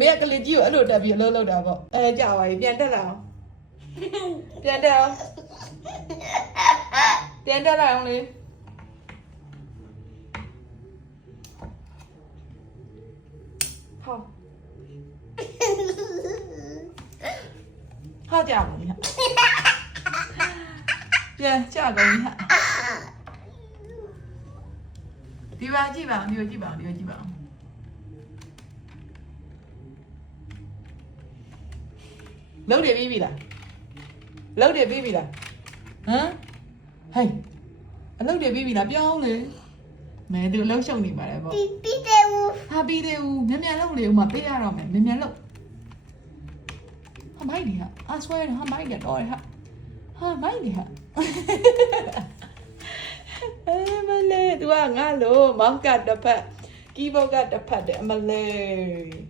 မေကလေးကြီးကိုအဲ့လိုတက်ပြီးအလုပ်လုပ်တာပေါ့အဲကြာပါပြီပြန်တက်လာအောင်ပြန်တက်အောင်ပြန်တက်လာအောင်လေ好家伙，你看，ပြန်ကြကုန်ပြီဟာဒီပါကြည့်ပါဒီကိုကြည့်ပါဒီကိုကြည့်ပါလုံးတယ်ပြီးပြီလားလုံးတယ်ပြီးပြီလားဟမ်ဟေးအလုံးတယ်ပြီးပြီလားပြောင်းလေမဲသူအလုံးရှုံနေပါတယ်ပေါ့ပြီးတယ်ဦးဟာပြီးတယ်ဦးမြန်မြန်လုံးလေဦးမပေးရတော့မယ်မြန်မြန်လုံးဟာမိုက်နေဟာအဆွဲဟာမိုက်ကတော့ဟာမိုက်နေဟာမလေး तू ကငါလို့မောင်ကတစ်ဖက်ကီးဘုတ်ကတစ်ဖက်တယ်အမလေး